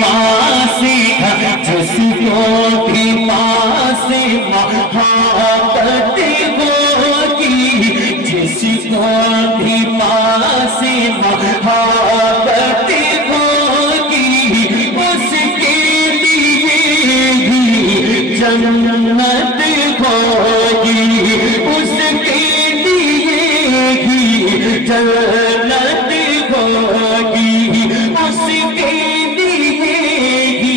ماں سے جس کو بھی ماں سے محبت ہوگی، جس کو بھی ماں سے محبت ہوگی، اس کے لیے ہی جنت ہوگی، اس کے لیے ہی جنت ہوگی، اس کے لیے ہی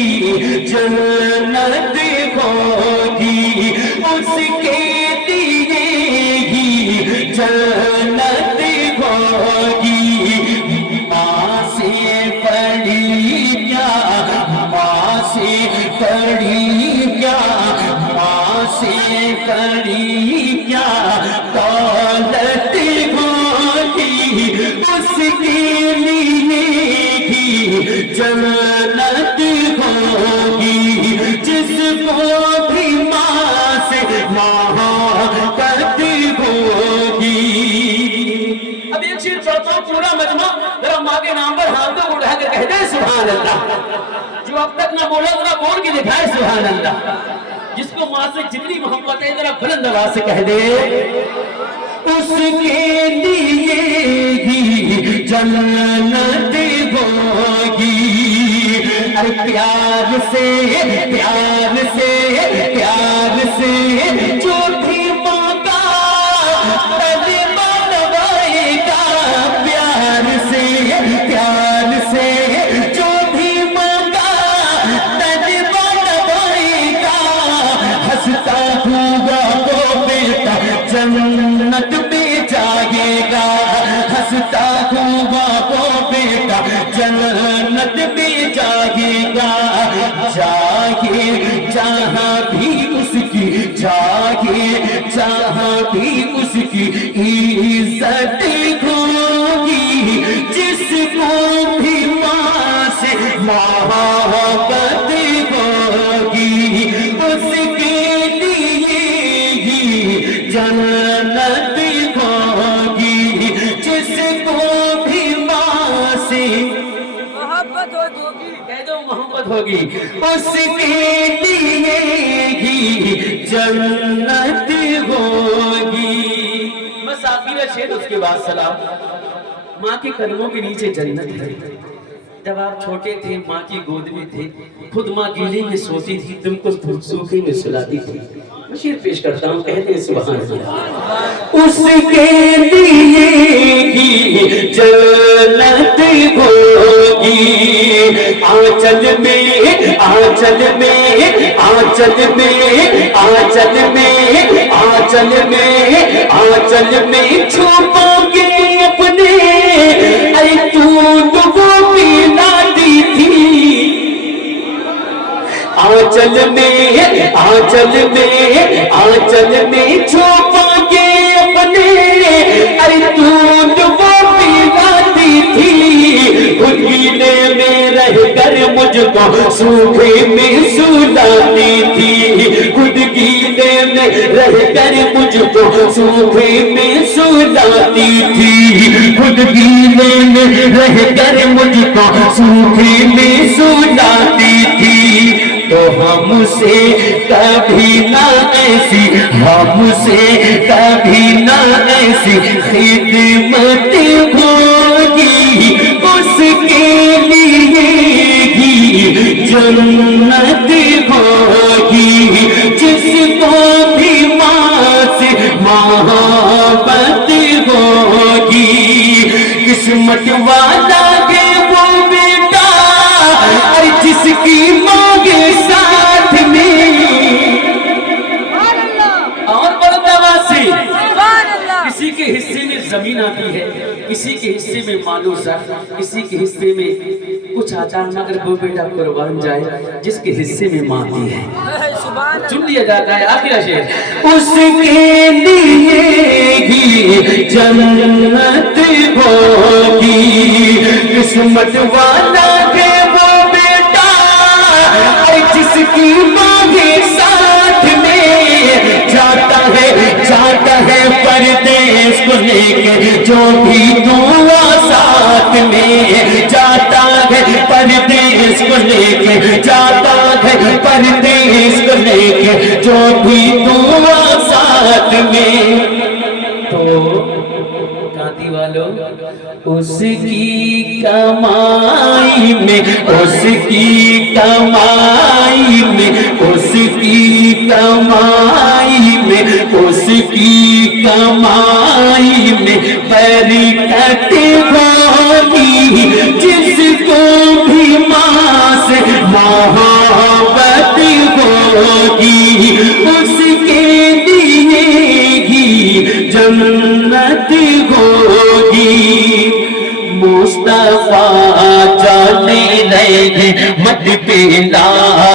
جنت ہوگی، اس کے لیے ہی جنت ہوگی۔ ماں سے بڑی کیا، ماں سے بڑی کیا، ماں سے بڑی کیا دولت ہوگی، اس کے لیے ہی جنت ہوگی، جس کو بھی ماں سے محبت ہوگی۔ اب ایک شیر پڑھتا ہوں پورا مجمع ذرا ماں کے نام پر ہاتھوں کو اٹھا کر کہہ دے سبحان اللہ، جو اب تک نہ بولا ذرا بول کے دکھائے سبحان اللہ، جس کو ماں سے جتنی محبت ہے ذرا بلند آواز سے کہہ دے، اس کے لیے ہی جنت ہوگی۔ ارے پیار سے پیار سے پیار سے جو بھی مانگا کلمہ لگائے گا، پیار سے جو بھی مانگا کلمہ لگائے گا، ہنستا ہوا وہ بیٹا جنت میں جائے گا، ہنستا ہوا وہ بیٹا جنت میں جائے گا، جائے جہاں بھی اس کی، جائے جہاں بھی اس کی عزت ہوگی، جس کو بھی ماں سے محبت ہوگی، اس کے لیے ہی جنت ہوگی، جس کو بھی ماں سے محبت ہوگی، کہہ دو محبت ہوگی، اس کے لیے ہی جنت ہوگی۔ بس آخری شعر اس کے بعد سلام۔ ماں کے قدموں کے نیچے جنت ہے، جب آپ چھوٹے تھے ماں کی گود میں تھے، خود ماں گیلے میں سوتی تھی، تم کو سوکھے میں سلاتی تھی۔ شعر پیش کرتا ہوں، کہتے ہیں سبحان اللہ، اس کے لیے ہی جنت ہوگی، آنچل میں آنچل میں آنچل میں آنچل میں آنچل میں آنچل میں چھپا کے اپنے، اے تو وہ پلاتی تھی، آنچل میں آنچل میں آنچل میں چھپا کے اپنے، اے تو وہ پلاتی تھی، خود گیلے میں رہ کر مجھ کو سوکھے میں سلاتی تھی، خود گیلے میں رہ کر مجھ کو سوکھے میں سلاتی تھی، خود گیلے میں رہ کر مجھ کو سوکھے میں سلاتی تھی، تو ہم سے کبھی نہ ایسی، ہم سے کبھی نہ ایسی خدمت ہوگی، اس کے لیے ہی جنت ہوگی، جس کو بھی ماں سے محبت ہوگی، قسمت والا ہے وہ بیٹا جس کی ماں کے ساتھ میں، اور بردوا سے کسی کے حصے میں زمین آتی ہے، کسی کے حصے میں مال و زر، کسی کے حصے میں کچھ آتا ہے، مگر وہ بیٹا قربان جائے جس کے حصے میں ماں دی ہے، چن لیا جاتا ہے۔ آخر شعر، اس کے لیے ہی جنت ہوگی، قسمت والا ہے وہ بیٹا جس کی ماں کے ساتھ میں جاتا ہے پردیس کو لے کے، جو بھی دعا ساتھ میں جاتا ہے پردیس کو لے کے جاتا ہے پردیس کو لے کے جو بھی دعا ساتھ میں تو کاتی والوں اس کی کمائی میں اس کی کمائی میں اس کی کمائی میں اس کی کمائی میں برکت ہوگی جس کو بھی ماں سے محبت ہوگی